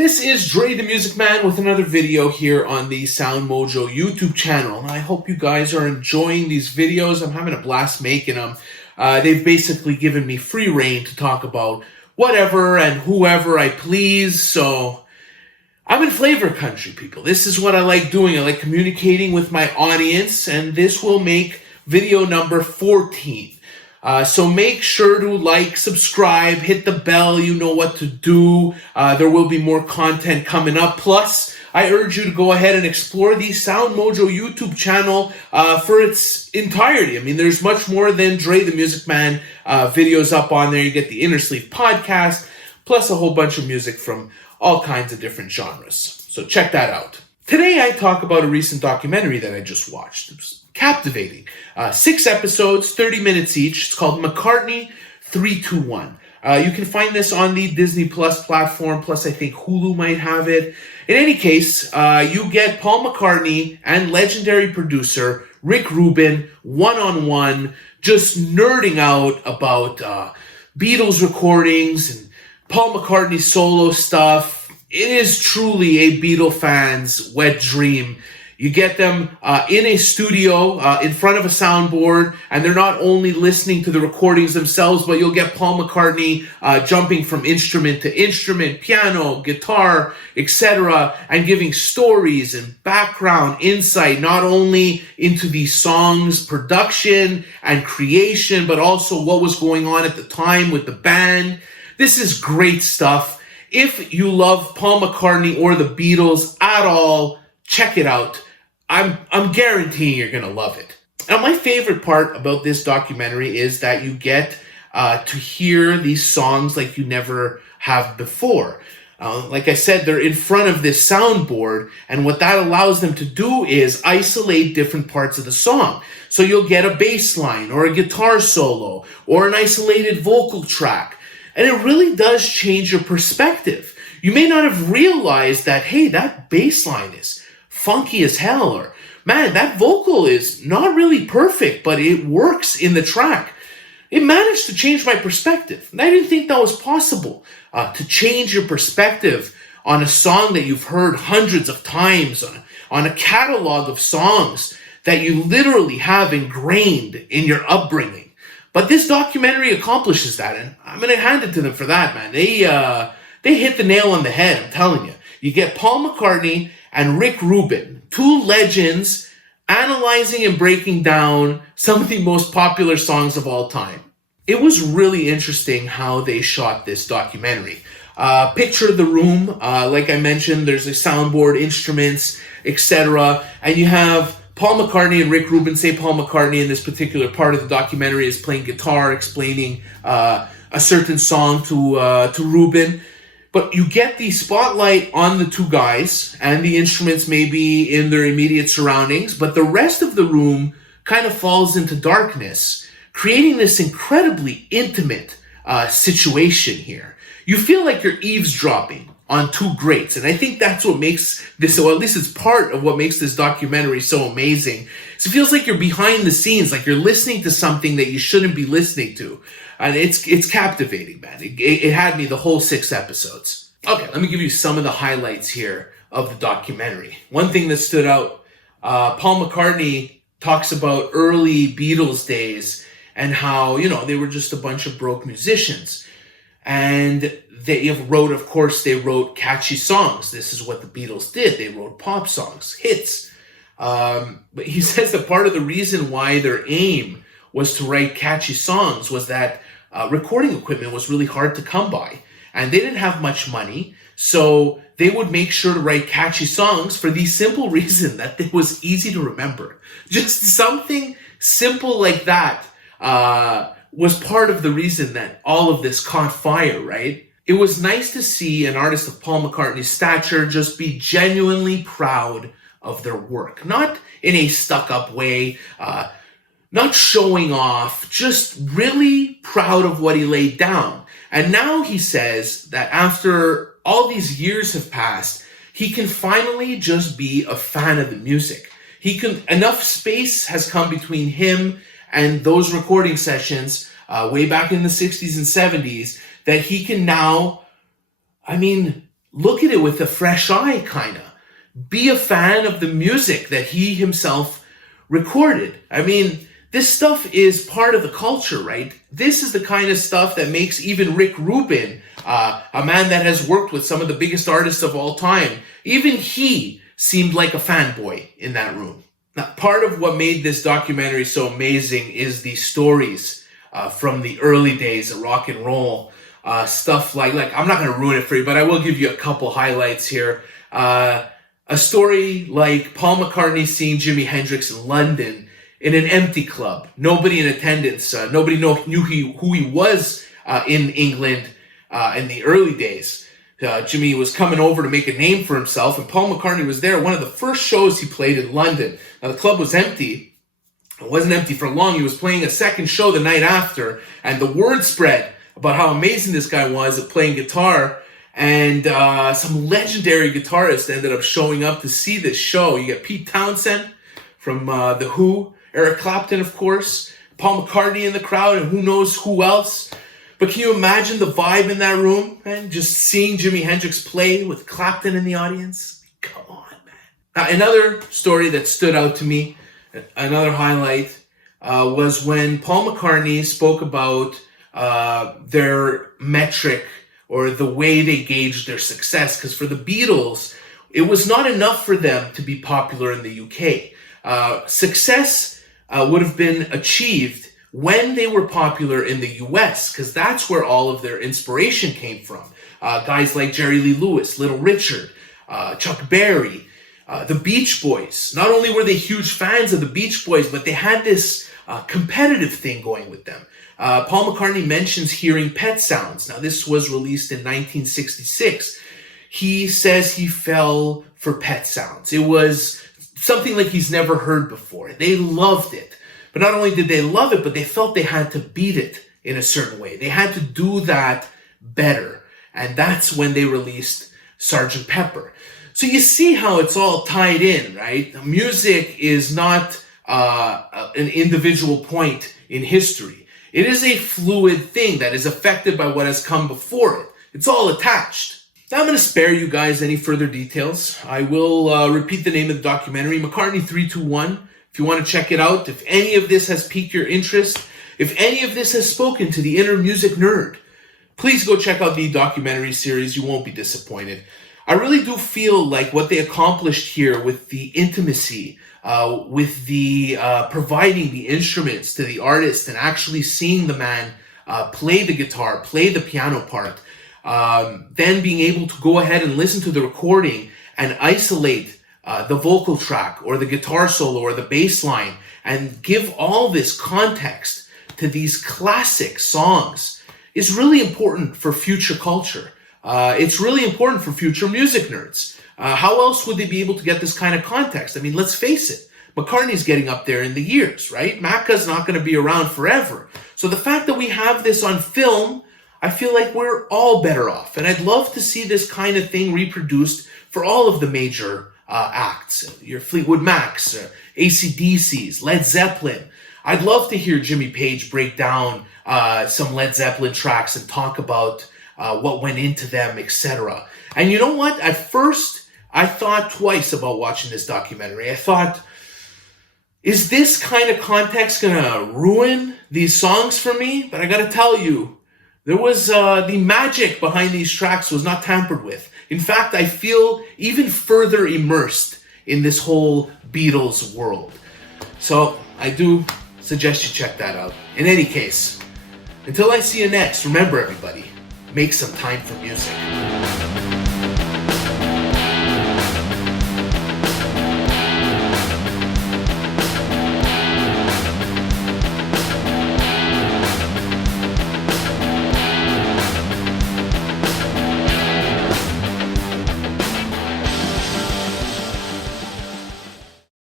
This is Dre the Music Man with another video here on the SoundMojo YouTube channel. And I hope you guys are enjoying these videos. I'm having a blast making them. They've basically given me free reign to talk about whatever and whoever I please. So I'm in flavor country, people. This is what I like doing. I like communicating with my audience, and this will make video number 14. So make sure to like, subscribe, hit the bell. You know what to do. There will be more content coming up. Plus, I urge you to go ahead and explore the SoundMojo YouTube channel for its entirety. I mean, there's much more than Dre the Music Man videos up on there. You get the Inner Sleeve podcast, plus a whole bunch of music from all kinds of different genres. So check that out. Today, I talk about a recent documentary that I just watched. It was captivating. 6 episodes, 30 minutes each. It's called McCartney 321. You can find this on the Disney Plus platform, plus I think Hulu might have it. In any case, you get Paul McCartney and legendary producer Rick Rubin one-on-one, just nerding out about Beatles recordings and Paul McCartney solo stuff. It is truly a Beatle fan's wet dream. You get them in a studio in front of a soundboard, and they're not only listening to the recordings themselves, but you'll get Paul McCartney jumping from instrument to instrument, piano, guitar, etc., and giving stories and background insight, not only into the song's production and creation, but also what was going on at the time with the band. This is great stuff. If you love Paul McCartney or the Beatles at all, check it out. I'm guaranteeing you're going to love it. Now, my favorite part about this documentary is that you get to hear these songs like you never have before. Like I said, they're in front of this soundboard, and what that allows them to do is isolate different parts of the song. So you'll get a bass line or a guitar solo or an isolated vocal track, and it really does change your perspective. You may not have realized that, hey, that bass line is funky as hell, or man, that vocal is not really perfect, but it works in the track. It managed to change my perspective. And I didn't think that was possible, to change your perspective on a song that you've heard hundreds of times, on a catalog of songs that you literally have ingrained in your upbringing. But this documentary accomplishes that, and I'm going to hand it to them for that, man. They hit the nail on the head, I'm telling you. You get Paul McCartney and Rick Rubin, two legends, analyzing and breaking down some of the most popular songs of all time. It was really interesting how they shot this documentary. Picture the room. Like I mentioned, there's a soundboard, instruments, etc. And you have Paul McCartney and Rick Rubin. Say Paul McCartney in this particular part of the documentary is playing guitar, explaining a certain song to Rubin. But you get the spotlight on the two guys, and the instruments may be in their immediate surroundings, but the rest of the room kind of falls into darkness, creating this incredibly intimate situation here. You feel like you're eavesdropping on two greats, and I think that's what makes this, or at least it's part of what makes this documentary so amazing. So it feels like you're behind the scenes, like you're listening to something that you shouldn't be listening to. And it's captivating, man. It had me the whole 6 episodes. Okay, let me give you some of the highlights here of the documentary. One thing that stood out, Paul McCartney talks about early Beatles days and how, they were just a bunch of broke musicians. And they wrote catchy songs. This is what the Beatles did. They wrote pop songs, hits. But he says that part of the reason why their aim was to write catchy songs was that recording equipment was really hard to come by. And they didn't have much money, so they would make sure to write catchy songs for the simple reason that it was easy to remember. Just something simple like that was part of the reason that all of this caught fire, right? It was nice to see an artist of Paul McCartney's stature just be genuinely proud of their work. Not in a stuck-up way, not showing off, just really proud of what he laid down. And now he says that after all these years have passed, he can finally just be a fan of the music. Enough space has come between him and those recording sessions way back in the 60s and 70s that he can now, look at it with a fresh eye, kind of. Be a fan of the music that he himself recorded. I mean, this stuff is part of the culture, right? This is the kind of stuff that makes even Rick Rubin, a man that has worked with some of the biggest artists of all time, even he seemed like a fanboy in that room. Now, part of what made this documentary so amazing is the stories from the early days of rock and roll. Stuff like I'm not going to ruin it for you, but I will give you a couple highlights here. A story like Paul McCartney seeing Jimi Hendrix in London in an empty club. Nobody in attendance. Nobody knew who he was in England in the early days. Jimmy was coming over to make a name for himself, and Paul McCartney was there. One of the first shows he played in London. Now, the club was empty. It wasn't empty for long. He was playing a second show the night after, and the word spread about how amazing this guy was at playing guitar. And some legendary guitarists ended up showing up to see this show. You get Pete Townsend from The Who, Eric Clapton, of course, Paul McCartney in the crowd, and who knows who else. But can you imagine the vibe in that room, man? Just seeing Jimi Hendrix play with Clapton in the audience? Come on, man. Another story that stood out to me, another highlight, was when Paul McCartney spoke about their metric or the way they gauged their success. Because for the Beatles, it was not enough for them to be popular in the UK. Success would have been achieved when they were popular in the US, because that's where all of their inspiration came from. Guys like Jerry Lee Lewis, Little Richard, Chuck Berry, the Beach Boys. Not only were they huge fans of the Beach Boys, but they had this competitive thing going with them. Paul McCartney mentions hearing Pet Sounds. Now, this was released in 1966. He says he fell for Pet Sounds. It was something like he's never heard before. They loved it. But not only did they love it, but they felt they had to beat it in a certain way. They had to do that better. And that's when they released Sgt. Pepper. So you see how it's all tied in, right? Music is not an individual point in history. It is a fluid thing that is affected by what has come before it. It's all attached. Now I'm going to spare you guys any further details. I will repeat the name of the documentary, McCartney 321. If you want to check it out, if any of this has piqued your interest, if any of this has spoken to the inner music nerd, please go check out the documentary series. You won't be disappointed. I really do feel like what they accomplished here with the intimacy, with the providing the instruments to the artist and actually seeing the man play the guitar, play the piano part, then being able to go ahead and listen to the recording and isolate the vocal track or the guitar solo or the bass line and give all this context to these classic songs is really important for future culture. It's really important for future music nerds. How else would they be able to get this kind of context? I mean, let's face it. McCartney's getting up there in the years, right? Macca's not going to be around forever. So the fact that we have this on film, I feel like we're all better off. And I'd love to see this kind of thing reproduced for all of the major acts, your Fleetwood Macs, AC/DCs, Led Zeppelin. I'd love to hear Jimmy Page break down some Led Zeppelin tracks and talk about what went into them, etc. And you know what? At first, I thought twice about watching this documentary. I thought, is this kind of context going to ruin these songs for me? But I got to tell you, there was the magic behind these tracks was not tampered with. In fact, I feel even further immersed in this whole Beatles world. So I do suggest you check that out. In any case, until I see you next, remember everybody, make some time for music.